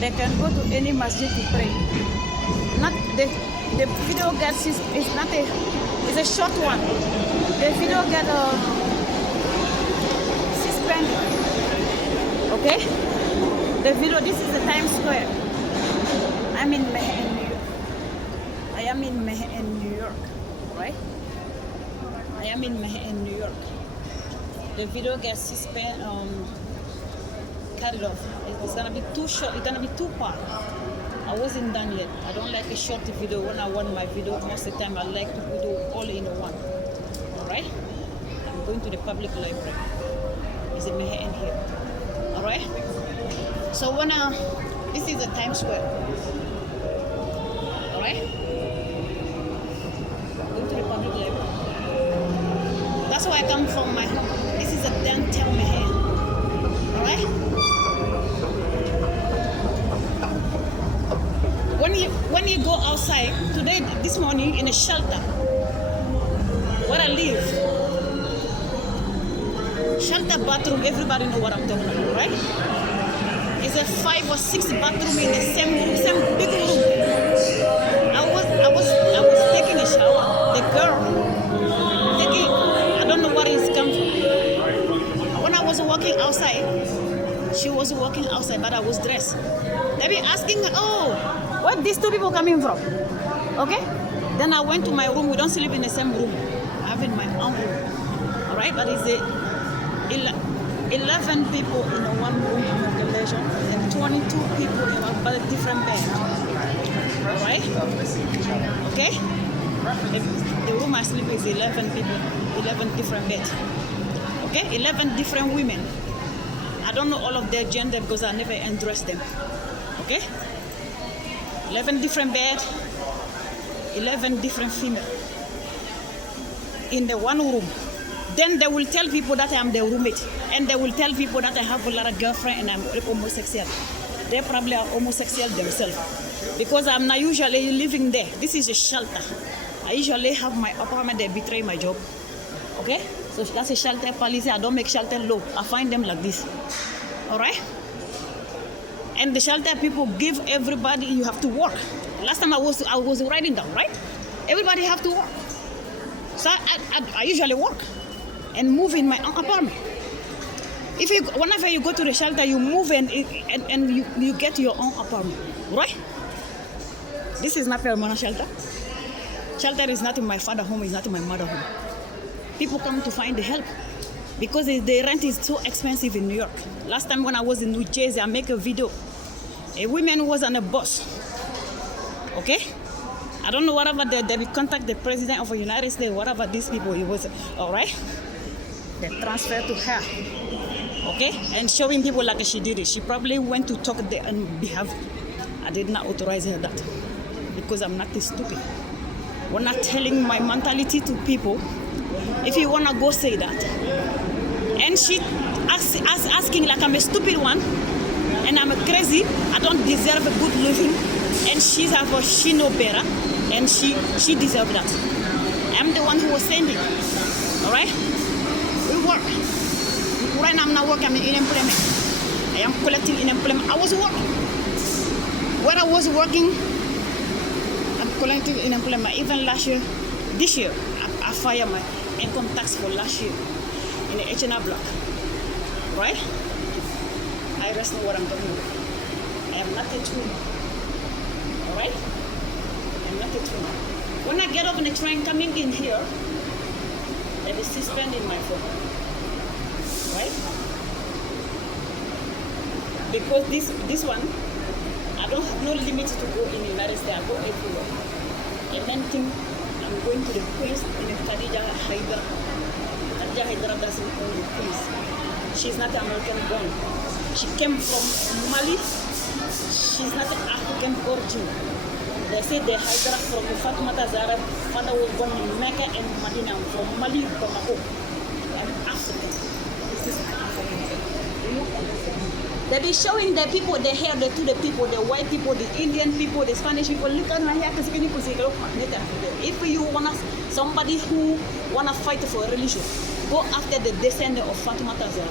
they can go to any masjid to pray. Not the video gets is not a, it's a short one. The video get suspended. Okay? The video, this is the Times Square. I'm in Manhattan, New York. I am in Manhattan, New York, right? I am in Manhattan, New York. The video gets suspended, cut it off. It's gonna be too short. It's gonna be too far. I wasn't done yet. I don't like a short video. When I want my video, most of the time I like to do all in one. All right? I'm going to the public library. It's in Manhattan here. All right? So when this is the Times Square. All right? Go to the public library. That's where I come from. My home. This is a downtown Manhattan. All right? When you go outside today, this morning in a shelter where I live, shelter bathroom. Everybody know what I'm talking about, right? It's a 5 or 6 bathroom in the same big room. I was taking a shower. The girl taking, I don't know what is coming. When I was walking outside, she was walking outside, but I was dressed. They be asking, oh, where these two people coming from? Okay? Then I went to my room. We don't sleep in the same room. I have in my own room. All right? But it's 11 people in one room calculation and 22 people in a different bed. All right? Okay? The room I sleep is 11 people, 11 different beds. Okay? 11 different women. I don't know all of their gender because I never undressed them. Okay? 11 different beds, 11 different female in the one room. Then they will tell people that I am their roommate, and they will tell people that I have a lot of girlfriend and I'm homosexual. They probably are homosexual themselves because I'm not usually living there. This is a shelter. I usually have my apartment. They betray my job. Okay, so that's a shelter policy. I don't make shelter law. I find them like this. All right. And the shelter people give everybody, you have to work. Last time I was writing down, right? Everybody have to work. So I usually work and move in my own apartment. Whenever you go to the shelter, you move and you get your own apartment, right? This is not permanent shelter. Shelter is not in my father's home, it's not in my mother's home. People come to find the help because the rent is so expensive in New York. Last time when I was in New Jersey, I make a video. A woman was on a bus, okay? I don't know whatever they will contact the president of the United States, whatever these people, it was, all right? They transfer to her, okay? And showing people like she did it. She probably went to talk on behalf. I did not authorize her that because I'm not stupid. We're not telling my mentality to people. If you want to go say that. And she asking like I'm a stupid one and I'm crazy. I don't deserve a good living. And she know better. And she deserves that. I'm the one who was sending. All right? We work. Right now I'm not working. I'm in unemployment. I am collecting unemployment. I was working. Where I was working, I'm collecting unemployment. Even last year, this year, I fired my income tax for last year in the H&R block. Right? I rest know what I'm talking about. I am not a twin. Alright? I'm not a twin. When I get up in the train coming in here, there is suspending my phone. Right? Because this one, I don't have no limit to go in the United States. I go everywhere. And then I'm going to the Queens in the Khadija Haidar. Khadija Haidar doesn't own the Queens. She's not American born. She came from Mali. She's not an African origin. They say the Haidar from Fatimata Zahra father was born in Mecca and Medina. I'm from Mali, Bamako. I'm African. This is African. They be showing the people, the hair to the people, the white people, the Indian people, the Spanish people. Look at my hair, because if you want somebody who wanna fight for a religion, go after the descendant of Fatimata Zahra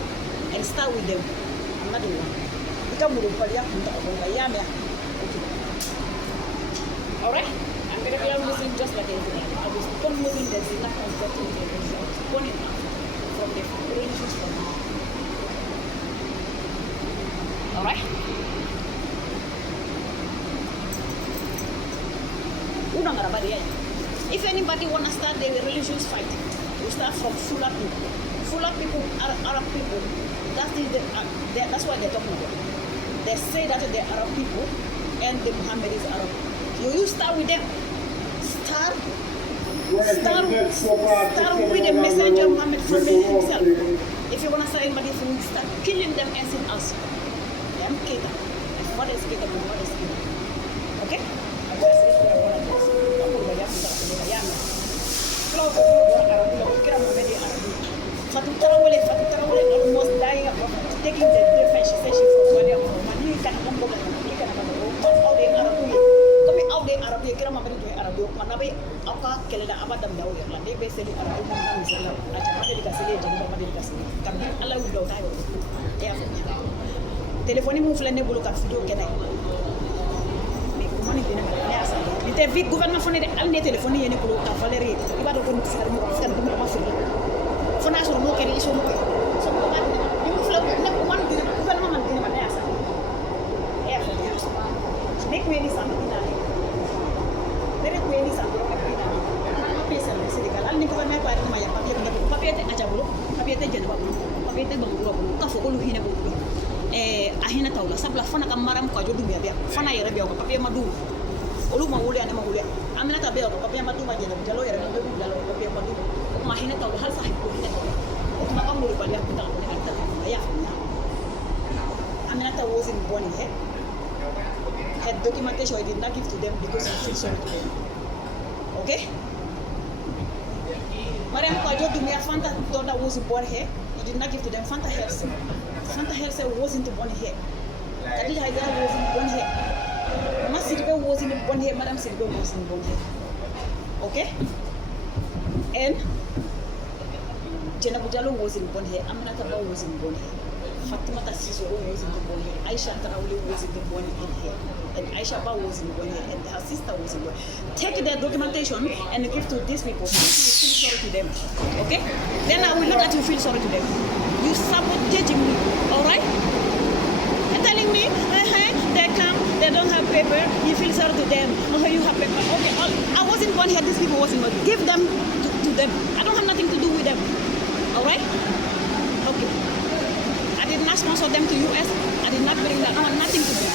and start with them. I'm not the one. Alright? I'm going to be a Muslim just like everything. I was born Muslim, there's enough comfort in the religion. I was born enough from the religious from now. Alright? If anybody want to start a religious fight, you start from Fula people. Fula people are Arab people. That's what they're talking about. They say that they're Arab people and the Muhammad is Arab. You start with them. Start with the messenger Muhammad from himself. If you want to start anybody from, start killing them as in us. I'm Keita. What is Keita? What is Keita? Okay? Fatu Tarawele almost dying of taking the defense. She said she was money of money. You can come over out there Arab, you can remember the Arab. Manabe, Aka, Kelada, Abadam, La Debe, Seli, Arab, can be allowed without time. Telephone move la nebulu ka fido kenay mais ko moni dina ya sa ite vi gouvernement fone de alne telephone yene ko ka valeri ibado ko sar mo sar dum ma fi fona so mo keri so mo so ko ba ni mo fla na ko man dina gouvernement man dina ma ya sa ya fa ya so nek me ni sam dina le mere ko ni sam ko dina ma pesa le sénégal alne gouvernement ko ma ya papier te ajabulo papier te jene ba papier te bangulo ka fo ko lu hina ko ahina tawla sabla fana kam maram ko jodu biya fana yere biya ko papier madu olu ma wuli ane ma wuli amina ta biya ko papier madu ma jena jalo yere no be jalo papier madu ko ma hina tawla hal sahib ko hina tawla ko ma kam wuli baliya ko ta ko ta ya amina ta was in born here had documentation I did not give to them because I feel sorry to them. Okay, maram ko jodu biya fanta toda was born here you did not give to them fanta health Fanta Herse wasn't born here. Kadija Haidara wasn't born here. Mama Sidbe wasn't born here. Madam Sidbe wasn't born here. Okay? And Jenna Bujalo wasn't born here. Aminata Ba wasn't born here. Fatimata Siso wasn't born here. Aisha Tarawuli wasn't born in here. And Aisha Ba wasn't born here. And her sister wasn't born here. Take their documentation and give to these people. You feel sorry to them. Okay? Then I will look at you feel sorry to them. You sabotaging me, alright? You're telling me, they come, they don't have paper, you feel sorry to them, you have paper. Okay, I wasn't born here, these people wasn't born. Give them to them. I don't have nothing to do with them, alright? Okay. I did not sponsor them to US, I did not bring that, I have nothing to do.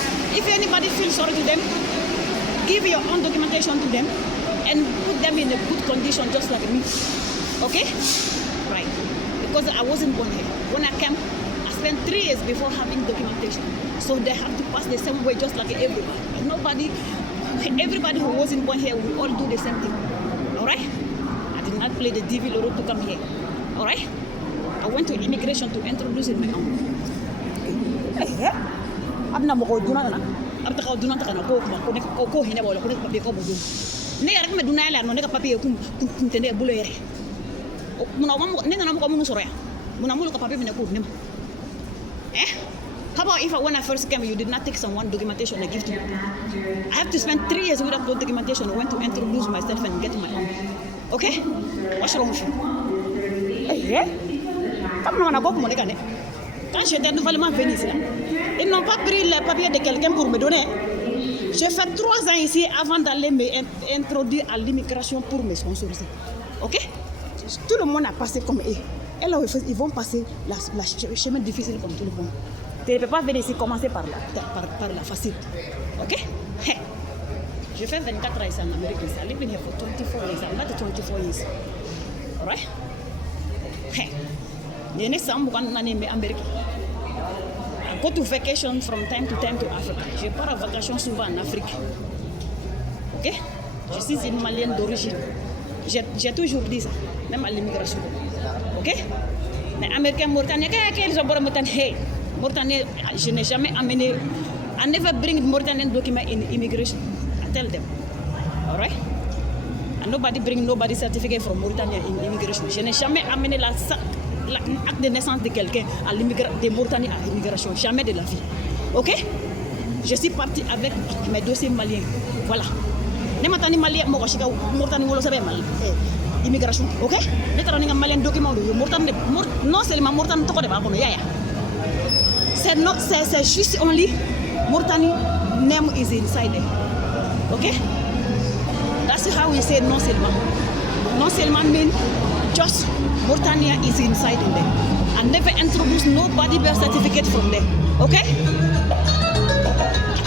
If anybody feels sorry to them, give your own documentation to them and put them in a good condition just like me, okay? Right. Because I wasn't born here. When I came, I spent 3 years before having documentation. So they have to pass the same way just like everybody. Everybody who wasn't born here will all do the same thing. Alright? I did not play the DV Loro to come here. Alright? I went to immigration to introduce my own. Okay. I'm not going to do that. I'm not going to do that. I'm not going to do that. I'm not How about if when I first came, you did not take someone documentation and give to me? I have to spend 3 years without documentation. I went to introduce myself and get my own. Okay? What's wrong with you? Hey, quand j'étais nouvellement venue ici, ils n'ont pas pris le papier de quelqu'un pour me donner. J'ai fait 3 ans ici avant d'aller m'introduire à l'immigration pour me sponsoriser. Ok? Tout le monde a passé comme eux. Et là, ils vont passer le chemin difficile comme tout le monde. Tu ne peux pas venir ici commencer par la facile. Ok? Hey. J'ai fait 24 ans ici en Amérique. I live here for 24 years. I'm not 24 years. Alright? Hey. The next time I'm going to Amérique. I go to vacation from time to Africa. Je pars en vacation souvent en Afrique. Ok? Je suis une Malienne d'origine. J'ai toujours dit ça, même à l'immigration. Ok? Mais Américains, Mauritaniens, quels ont Mauritaniens? Mauritaniens, je n'ai jamais amené. I never bring Mauritanian document in immigration. I tell them. Alright? And nobody bring nobody certificate from Mauritania in immigration. Je n'ai jamais amené l'acte de naissance de quelqu'un de Mauritanie à l'immigration. Jamais de la vie. Ok? Je suis partie avec mes dossiers maliens. Voilà. Ne matani malien mo shika mortani wolo sabe mal immigration, ok? Ne tara nga malien document do mortan de non seulement mortan to ko de ba kono yaya. C'est juste only mortani name is inside there. Okay? That's how we say non seulement. Non seulement mean just Mauritania is inside in there. And never introduce nobody birth certificate from there. Okay?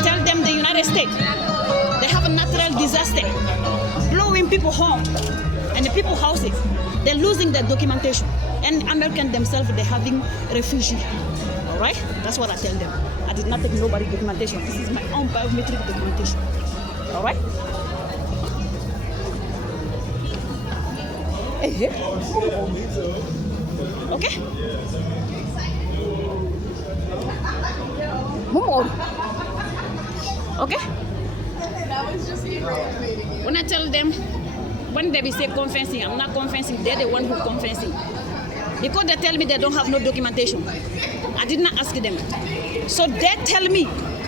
Tell them the United States, they have a natural disaster, blowing people home and the people houses. They're losing their documentation. And Americans themselves, they're having refugee. All right? That's what I tell them. I did not take nobody's documentation. This is my own biometric documentation. All right? Okay? More. Okay? When I tell them, when they say confessing, I'm not confessing, they're the one who confessing. Because they tell me they don't have no documentation. I did not ask them. So they tell me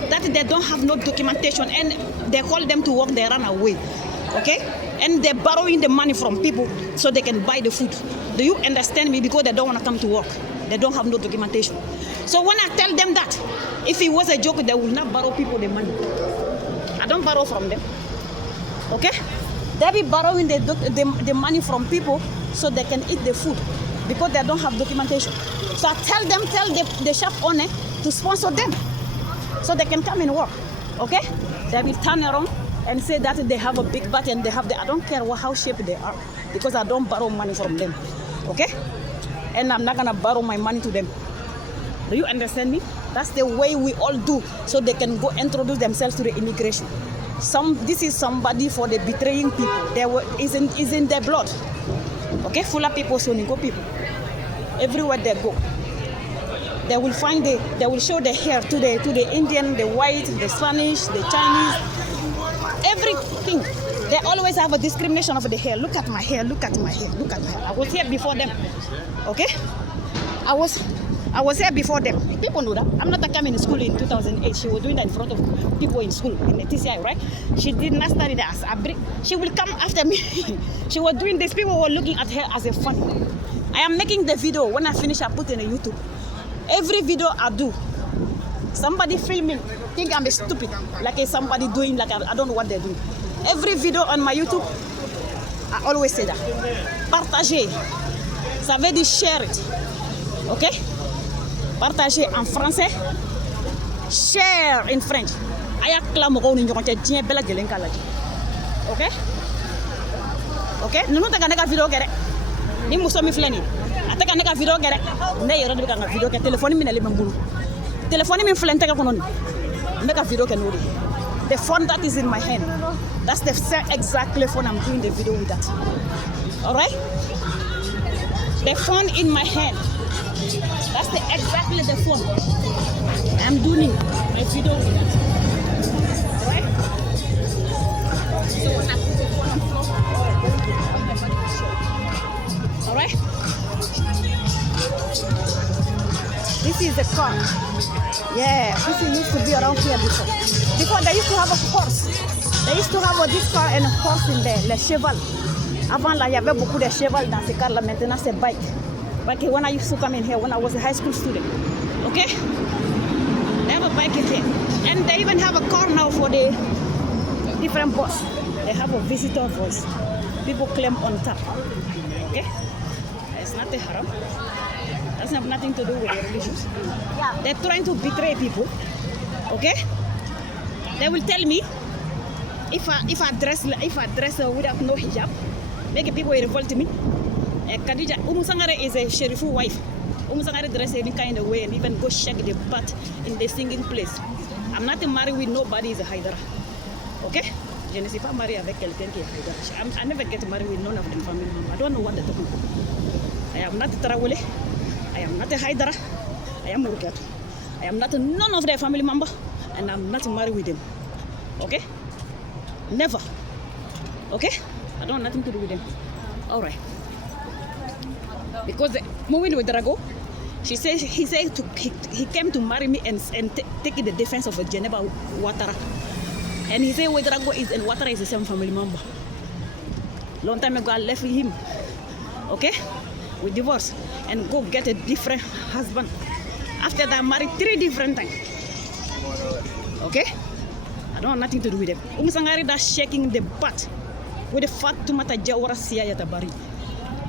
that they don't have no documentation and they call them to work, they run away. Okay? And they're borrowing the money from people so they can buy the food. Do you understand me? Because they don't want to come to work. They don't have no documentation. So when I tell them that, if it was a joke, they will not borrow people the money. I don't borrow from them. Okay? They be borrowing the money from people so they can eat the food because they don't have documentation. So I tell the shop owner to sponsor them so they can come and work. Okay? They will turn around and say that they have a big butt and they have I don't care how shaped they are because I don't borrow money from them. Okay? And I'm not gonna borrow my money to them. Do you understand me? That's the way we all do so they can go introduce themselves to the immigration. This is somebody for the betraying people. Is in their blood. Okay? Full people, Sonico people. Everywhere they go. They will show the hair to the Indian, the white, the Spanish, the Chinese, everything. They always have a discrimination of the hair. Look at my hair, look at my hair, look at my hair. I was here before them. Okay? I was here before them. People know that. I'm not coming to school in 2008. She was doing that in front of people in school, in the TCI, right? She did not study that as a break. She will come after me. She was doing this. People were looking at her as a fun. I am making the video. When I finish, I put it on YouTube. Every video I do, somebody filming, think I'm stupid. Like somebody doing, like I don't know what they're doing. Every video on my YouTube, I always say that. Partagez. Ça veut dire share it. Okay? Partagez en français. Share in French. Ayak la mo ko ni ñoko tien bela jelen kala. Okay? Okay? Nunu ta ga video kere. Ni muso mi fleni. Ataka neka video kere. Ne yoro de ka video ke telephone mi na le mbulu. Telephone mi flente ka kono ni. Make a video ke no. The phone that is in my hand. That's the same exact phone I'm doing the video with that. Alright? The phone in my hand. That's exactly the phone. I'm doing my video with that. Alright? So when I put the phone on the floor, alright? This is the car. Yeah, this used to be around here before. Before they used to have a horse. They used to have this car and a horse in there, le cheval. Avant là, il y avait beaucoup de cheval dans ces cars-là. Maintenant, c'est bike. But when I used to come in here, when I was a high school student, okay? They have a bike in here. And they even have a car now for the different bus. They have a visitor voice. People claim on top. Okay? It's not a haram. Doesn't have nothing to do with their religions. They're trying to betray people. Okay? They will tell me if I dress without no hijab, make people revolt me. Khadija, Sangare is a Sherifu wife. Sangare dress any kind of way and even go shake the butt in the singing place. I'm not married with nobody is a Haidara. Okay? Je ne suis pas mariée avec quelqu'un qui est Haidara. I never get married with none of them family members. I don't know what they're talking about. I am not Tarawele. I am not a Haidara. I am Rokiatou. I am not none of their family members. And I'm not married with them. Okay? Never. Okay? I don't have nothing to do with them. Alright. Because moving with Drago, he said he came to marry me and take the defense of Geneva Ouattara. And he said Ouedraogo and Ouattara is the same family member. Long time ago I left him. Okay? We divorced and go get a different husband. After that I married 3 different times. Okay? I don't have nothing to do with them. Umusangari that's shaking the butt with the fat tumata jawara siya yatabari.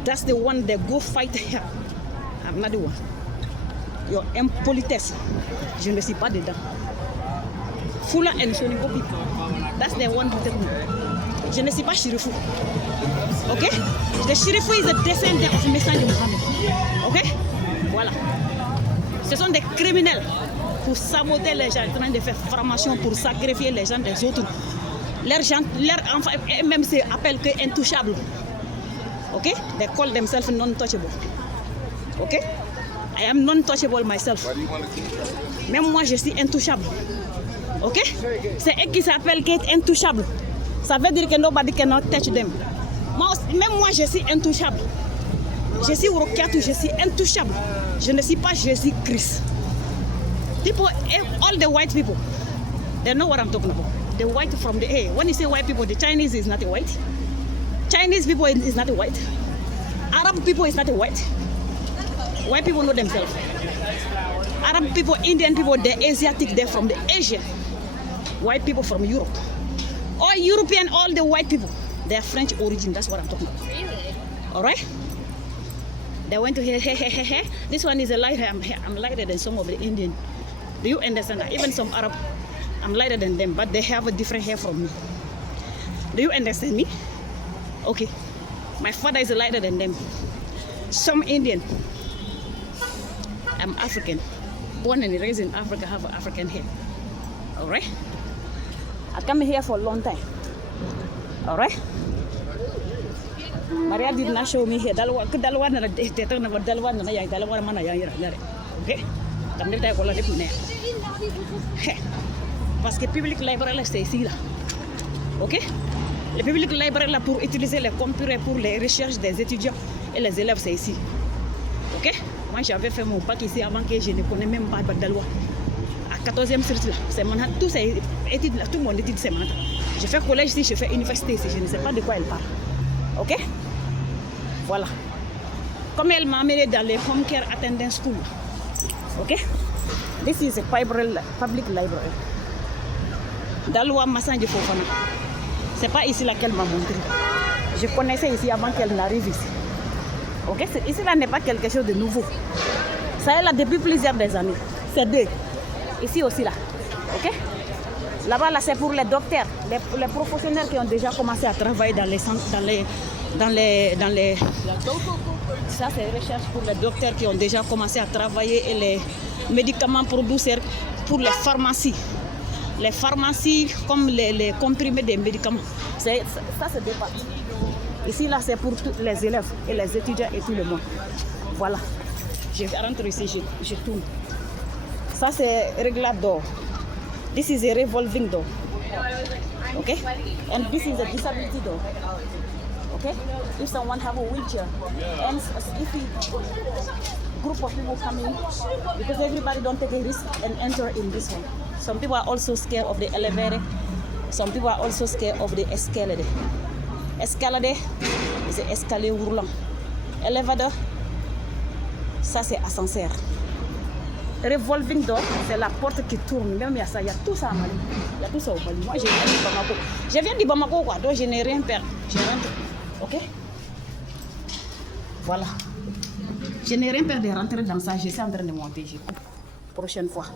That's the one that go fight here. I'm not the one. Your impolitesse. Je ne suis pas dedans. Fula and Sonigo people. That's the one who take me. Je ne suis pas Shirifou. Okay? The Shirifou is a descendant of Messenger Muhammad. Okay? Voilà. Ce sont des criminels pour saboter les gens, en train de faire formation pour sacrifier les gens des autres. Leurs enfants, même s'appellent que intouchables. Okay? They call themselves non-touchable. Okay? I am non-touchable myself. Même moi, je suis intouchable. Ok? C'est eux qui s'appellent intouchable. Ça veut dire que nobody cannot touch them. Même moi, je suis intouchable. Je suis Rokiatou, je suis intouchable. Je ne suis pas Jésus-Christ. People, all the white people, they know what I'm talking about. The white from the A. When you say white people, the Chinese is not a white. Chinese people is not a white. Arab people is not a white. White people know themselves. Arab people, Indian people, they're Asiatic, they're from the Asia. White people from Europe. All European, all the white people, they're French origin. That's what I'm talking about. Really? All right? They went to hear, hey. This one is a lighter. I'm lighter than some of the Indian. Do you understand that? Even some Arab, I'm lighter than them, but they have a different hair from me. Do you understand me? Okay. My father is lighter than them. Some Indian. I'm African. Born and raised in Africa, have an African hair. All right? I come here for a long time. All right? Maria did not show me here. Okay? Parce que public library c'est ici là. OK? Le public library là pour utiliser les computers pour les recherches des étudiants et les élèves c'est ici. OK? Moi j'avais fait mon bac ici avant que je ne connais même pas Badalois. À 14e street là, c'est Manhattan, tout ces études là, tout mon étude c'est Manhattan. Je fais collège ici, je fais université ici, je ne sais pas de quoi elle parle. OK? Voilà. Comme elle m'a amené dans les home care attendance school. OK? This is a public library. Daloa Massange Fofana. C'est pas ici là qu'elle m'a montré. Je connaissais ici avant qu'elle n'arrive ici. Ok, ici là n'est pas quelque chose de nouveau. Ça est là depuis plusieurs années. C'est 2. Ici aussi là. Ok. Là-bas là c'est pour les docteurs, les professionnels qui ont déjà commencé à travailler dans les centres, dans les. Ça c'est recherche pour les docteurs qui ont déjà commencé à travailler et les médicaments producteurs pour les pharmacies. Les pharmacies comme les comprimés des médicaments. Ça c'est 2 parties. Ici là c'est pour tous les élèves et les étudiants et tout le monde. Voilà. Je rentre ici, je tourne. Ça c'est réglable d'or. This is a revolving door. Okay? And this is a disability door. Okay? If someone have a wheelchair and if group of people come in, because everybody don't take a risk and enter in this one. Some people are also scared of the elevator. Some people are also scared of the escalator. Escalator is an escalier roulant. Elevator, ça c'est ascenseur. Revolving door, c'est la porte qui tourne. Même il y a ça, il y a tout ça à Mali. Il y a tout ça au Mali. Moi, je viens du Bamako. Je viens du Bamako, quoi. Donc, je n'ai rien perdu. Je rentre. OK? Voilà. Je n'ai rien perdu de rentrer dans ça. Je suis en train de monter. Prochaine fois.